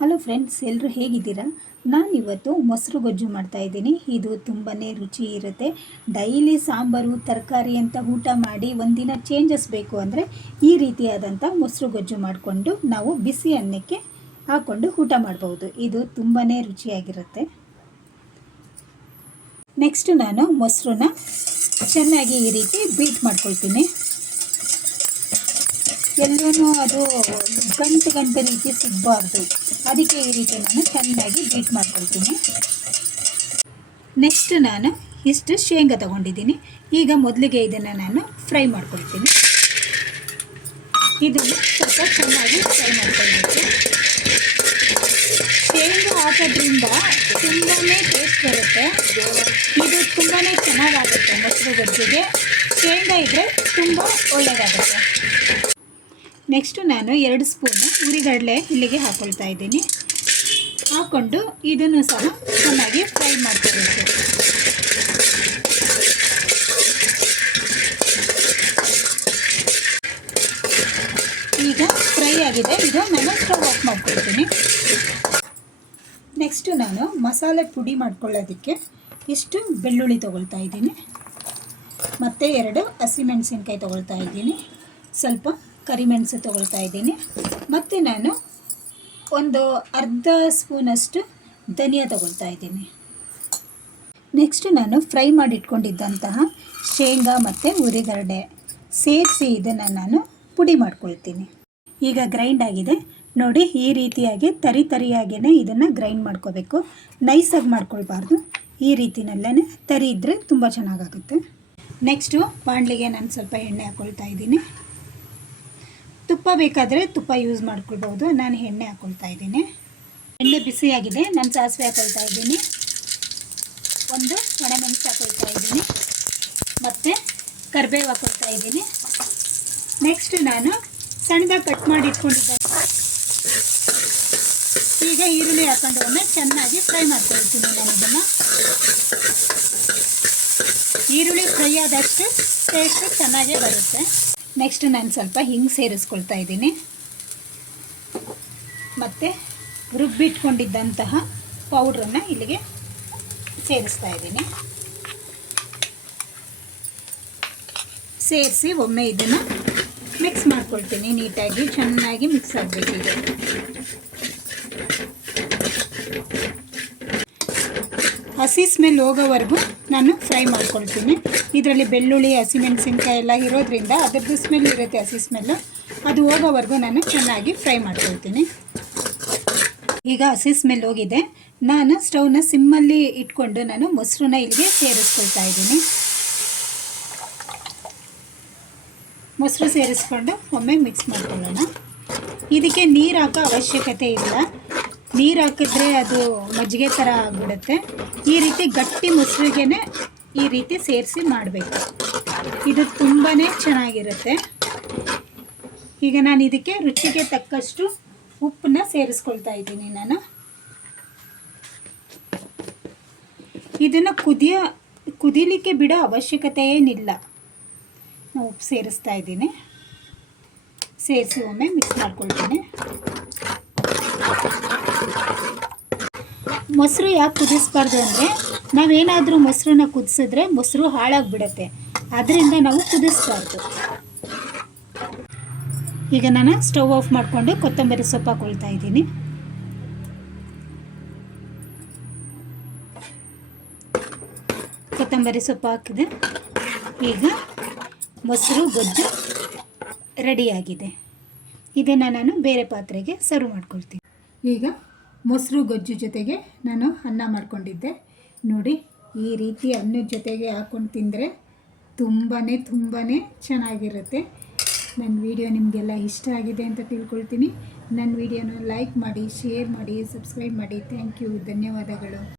Hello friends, ಎಲ್ಲರೂ ಹೇಗಿದ್ದೀರಾ? ನಾನಿವತ್ತು ಮೊಸರು ಗೊಜ್ಜು ಮಾಡ್ತಾಯಿದ್ದೀನಿ. ಇದು ತುಂಬಾ ರುಚಿ ಇರುತ್ತೆ. ಡೈಲಿ ಸಾಂಬಾರು ತರಕಾರಿ ಅಂತ ಊಟ ಮಾಡಿ ಒಂದಿನ ಚೇಂಜಸ್ ಬೇಕು ಅಂದರೆ ಈ ರೀತಿಯಾದಂಥ ಮೊಸರು ಗೊಜ್ಜು ಮಾಡಿಕೊಂಡು ನಾವು ಬಿಸಿ ಅನ್ನಕ್ಕೆ ಹಾಕ್ಕೊಂಡು ಊಟ ಮಾಡ್ಬೋದು. ಇದು ತುಂಬಾ ರುಚಿಯಾಗಿರುತ್ತೆ. ನೆಕ್ಸ್ಟು ನಾನು ಮೊಸರನ್ನ ಚೆನ್ನಾಗಿ ಈ ರೀತಿ ಬೀಟ್ ಮಾಡ್ಕೊಳ್ತೀನಿ. ಎಲ್ಲೂ ಅದು ಗಂಟು ರೀತಿ ಸಿಗಬಾರ್ದು, ಅದಕ್ಕೆ ಈ ರೀತಿ ನಾನು ಚೆನ್ನಾಗಿ ಬೀಟ್ ಮಾಡ್ಕೊಳ್ತೀನಿ. ನೆಕ್ಸ್ಟ್ ನಾನು ಇಷ್ಟು ಶೇಂಗಾ ತೊಗೊಂಡಿದ್ದೀನಿ. ಈಗ ಮೊದಲಿಗೆ ಇದನ್ನು ನಾನು ಫ್ರೈ ಮಾಡ್ಕೊಳ್ತೀನಿ. ಇದನ್ನು ಸ್ವಲ್ಪ ಚೆನ್ನಾಗಿ ಫ್ರೈ ಮಾಡ್ಕೊಳ್ಬೇಕು. ಶೇಂಗಾ ಹಾಕೋದ್ರಿಂದ ತುಂಬಾ ಟೇಸ್ಟ್ ಬರುತ್ತೆ. ಇದು ತುಂಬಾ ಚೆನ್ನಾಗಾಗುತ್ತೆ ಮೊಸರು ಗೊಜ್ಜಿಗೆ. ಶೇಂಗಾ ಇದ್ದರೆ ತುಂಬ ಒಳ್ಳೆಯದಾಗುತ್ತೆ. ನೆಕ್ಸ್ಟು ನಾನು 2 ಸ್ಪೂನು ಹುರಿಗಡಲೆ ಇಲ್ಲಿಗೆ ಹಾಕ್ಕೊಳ್ತಾ ಇದ್ದೀನಿ. ಹಾಕ್ಕೊಂಡು ಇದನ್ನು ಸಹ ಚೆನ್ನಾಗಿ ಫ್ರೈ ಮಾಡ್ಕೋಬೇಕು. ಈಗ ಫ್ರೈ ಆಗಿದೆ. ಇದು ನಾನು ಸ್ಟವ್ ಆಫ್ ಮಾಡ್ಕೊಳ್ತೀನಿ. ನೆಕ್ಸ್ಟು ನಾನು ಮಸಾಲೆ ಪುಡಿ ಮಾಡ್ಕೊಳ್ಳೋದಕ್ಕೆ ಇಷ್ಟು ಬೆಳ್ಳುಳ್ಳಿ ತೊಗೊಳ್ತಾ ಇದ್ದೀನಿ, ಮತ್ತು 2 ಹಸಿಮೆಣಸಿನ್ಕಾಯಿ ತೊಗೊಳ್ತಾ ಇದ್ದೀನಿ, ಸ್ವಲ್ಪ ಕರಿಮೆಣಸು ತೊಗೊಳ್ತಾ ಇದ್ದೀನಿ, ಮತ್ತು ನಾನು ಒಂದು ಅರ್ಧ ಸ್ಪೂನಷ್ಟು ಧನಿಯಾ ತೊಗೊಳ್ತಾ ಇದ್ದೀನಿ. ನೆಕ್ಸ್ಟು ನಾನು ಫ್ರೈ ಮಾಡಿಟ್ಕೊಂಡಿದ್ದಂತಹ ಶೇಂಗಾ ಮತ್ತು ಹುರಿಗಡಲೆ ಸೇರಿಸಿ ಇದನ್ನು ನಾನು ಪುಡಿ ಮಾಡ್ಕೊಳ್ತೀನಿ. ಈಗ ಗ್ರೈಂಡ್ ಆಗಿದೆ ನೋಡಿ. ಈ ರೀತಿಯಾಗಿ ತರಿಯಾಗಿಯೇ ಇದನ್ನು ಗ್ರೈಂಡ್ ಮಾಡ್ಕೋಬೇಕು. ನೈಸಾಗಿ ಮಾಡ್ಕೊಳ್ಬಾರ್ದು. ಈ ರೀತಿನಲ್ಲೇ ತರಿ ಇದ್ದರೆ ತುಂಬ ಚೆನ್ನಾಗಾಗುತ್ತೆ. ನೆಕ್ಸ್ಟು ಬಾಣಲಿಗೆ ನಾನು ಸ್ವಲ್ಪ ಎಣ್ಣೆ ಹಾಕ್ಕೊಳ್ತಾ ಇದ್ದೀನಿ. ತುಪ್ಪ ಬೇಕಾದರೆ ತುಪ್ಪ ಯೂಸ್ ಮಾಡ್ಕೊಳ್ಬೋದು. ನಾನು ಎಣ್ಣೆ ಹಾಕ್ಕೊಳ್ತಾ ಇದ್ದೀನಿ. ಎಣ್ಣೆ ಬಿಸಿಯಾಗಿದೆ. ನಾನು ಸಾಸಿವೆ ಹಾಕ್ಕೊಳ್ತಾ ಇದ್ದೀನಿ, ಒಂದು ಒಣಮೆಣಸು ಹಾಕ್ಕೊಳ್ತಾ ಇದ್ದೀನಿ, ಮತ್ತು ಕರಿಬೇವು ಹಾಕ್ಕೊಳ್ತಾ ಇದ್ದೀನಿ. ನೆಕ್ಸ್ಟ್ ನಾನು ಸಣ್ಣದಾಗಿ ಕಟ್ ಮಾಡಿ ಇಟ್ಕೊಂಡಿದ್ದೆ. ಈಗ ಈರುಳ್ಳಿ ಹಾಕ್ಕೊಂಡು ಒಮ್ಮೆ ಚೆನ್ನಾಗಿ ಫ್ರೈ ಮಾಡ್ಕೊಳ್ತೀನಿ. ನಾನು ಇದನ್ನು ಈರುಳ್ಳಿ ಫ್ರೈ ಆದಷ್ಟು ಟೇಸ್ಟ್ ಚೆನ್ನಾಗೇ ಬರುತ್ತೆ. ನೆಕ್ಸ್ಟ್ ನಾನು ಸ್ವಲ್ಪ ಹಿಂಗೆ ಸೇರಿಸ್ಕೊಳ್ತಾ ಇದ್ದೀನಿ, ಮತ್ತು ರುಬ್ಬಿಟ್ಕೊಂಡಿದ್ದಂತಹ ಪೌಡ್ರನ್ನು ಇಲ್ಲಿಗೆ ಸೇರಿಸ್ತಾ ಇದ್ದೀನಿ. ಸೇರಿಸಿ ಒಮ್ಮೆ ಇದನ್ನು ಮಿಕ್ಸ್ ಮಾಡ್ಕೊಳ್ತೀನಿ. ನೀಟಾಗಿ ಚೆನ್ನಾಗಿ ಮಿಕ್ಸ್ ಆಗಬೇಕಿದೆ. ಹಸಿ ಸ್ಮೆಲ್ ಹೋಗೋವರೆಗೂ ನಾನು ಫ್ರೈ ಮಾಡ್ಕೊಳ್ತೀನಿ. ಇದರಲ್ಲಿ ಬೆಳ್ಳುಳ್ಳಿ ಹಸಿಮೆಣಸಿನ್ಕಾಯಿ ಎಲ್ಲ ಇರೋದ್ರಿಂದ ಅದರದ್ದು ಸ್ಮೆಲ್ ಇರುತ್ತೆ, ಹಸಿ ಸ್ಮೆಲ್ಲು. ಅದು ಹೋಗೋವರೆಗೂ ನಾನು ಚೆನ್ನಾಗಿ ಫ್ರೈ ಮಾಡ್ಕೊಳ್ತೀನಿ. ಈಗ ಹಸಿ ಸ್ಮೆಲ್ ಹೋಗಿದೆ. ನಾನು ಸ್ಟವ್ನ ಸಿಮ್ಮಲ್ಲಿ ಇಟ್ಕೊಂಡು ನಾನು ಮೊಸರನ್ನ ಇಲ್ಲಿಗೆ ಸೇರಿಸ್ಕೊಳ್ತಾ ಇದ್ದೀನಿ. ಮೊಸರು ಸೇರಿಸ್ಕೊಂಡು ಒಮ್ಮೆ ಮಿಕ್ಸ್ ಮಾಡ್ಕೊಳ್ಳೋಣ. ಇದಕ್ಕೆ ನೀರು ಹಾಕೋ ಅವಶ್ಯಕತೆ ಇಲ್ಲ. ನೀರು ಹಾಕಿದ್ರೆ ಅದು ಮಜ್ಜಿಗೆ ಥರ ಆಗಿಬಿಡುತ್ತೆ. ಈ ರೀತಿ ಗಟ್ಟಿ ಮೊಸರಿಗೇ ಈ ರೀತಿ ಸೇರಿಸಿ ಮಾಡಬೇಕು. ಇದು ತುಂಬಾ ಚೆನ್ನಾಗಿರುತ್ತೆ. ಈಗ ನಾನು ಇದಕ್ಕೆ ರುಚಿಗೆ ತಕ್ಕಷ್ಟು ಉಪ್ಪನ್ನ ಸೇರಿಸ್ಕೊಳ್ತಾ ಇದ್ದೀನಿ. ನಾನು ಇದನ್ನು ಕುದೀಲಿಕ್ಕೆ ಬಿಡೋ ಅವಶ್ಯಕತೆ ಏನಿಲ್ಲ. ಉಪ್ಪು ಸೇರಿಸ್ತಾ ಇದ್ದೀನಿ. ಸೇರಿಸಿ ಒಮ್ಮೆ ಮಿಕ್ಸ್ ಮಾಡ್ಕೊಳ್ತೀನಿ. ಮೊಸರು ಯಾಕೆ ಕುದಿಸ್ಬಾರ್ದು ಅಂದರೆ, ನಾವೇನಾದರೂ ಮೊಸರನ್ನ ಕುದಿಸಿದ್ರೆ ಮೊಸರು ಹಾಳಾಗಿಬಿಡುತ್ತೆ. ಅದರಿಂದ ನಾವು ಕುದಿಸ್ಬಾರ್ದು. ಈಗ ನಾನು ಸ್ಟವ್ ಆಫ್ ಮಾಡಿಕೊಂಡು ಕೊತ್ತಂಬರಿ ಸೊಪ್ಪು ಹಾಕ್ಕೊಳ್ತಾ ಇದ್ದೀನಿ. ಕೊತ್ತಂಬರಿ ಸೊಪ್ಪು ಹಾಕಿದೆ. ಈಗ ಮೊಸರು ಗೊಜ್ಜು ರೆಡಿಯಾಗಿದೆ. ಇದನ್ನು ನಾನು ಬೇರೆ ಪಾತ್ರೆಗೆ ಸರ್ವ್ ಮಾಡ್ಕೊಳ್ತೀನಿ. ಈಗ ಮೊಸರು ಗೊಜ್ಜು ಜೊತೆಗೆ ನಾನು ಅನ್ನ ಮಾಡ್ಕೊಂಡಿದ್ದೆ ನೋಡಿ. ಈ ರೀತಿ ಅನ್ನದ ಜೊತೆಗೆ ಹಾಕ್ಕೊಂಡು ತಿಂದರೆ ತುಂಬಾ ಚೆನ್ನಾಗಿರುತ್ತೆ. ನನ್ನ ವಿಡಿಯೋ ನಿಮಗೆಲ್ಲ ಇಷ್ಟ ಆಗಿದೆ ಅಂತ ತಿಳ್ಕೊಳ್ತೀನಿ. ನನ್ನ ವಿಡಿಯೋನ ಲೈಕ್ ಮಾಡಿ, ಶೇರ್ ಮಾಡಿ, ಸಬ್ಸ್ಕ್ರೈಬ್ ಮಾಡಿ. ಥ್ಯಾಂಕ್ ಯು, ಧನ್ಯವಾದಗಳು.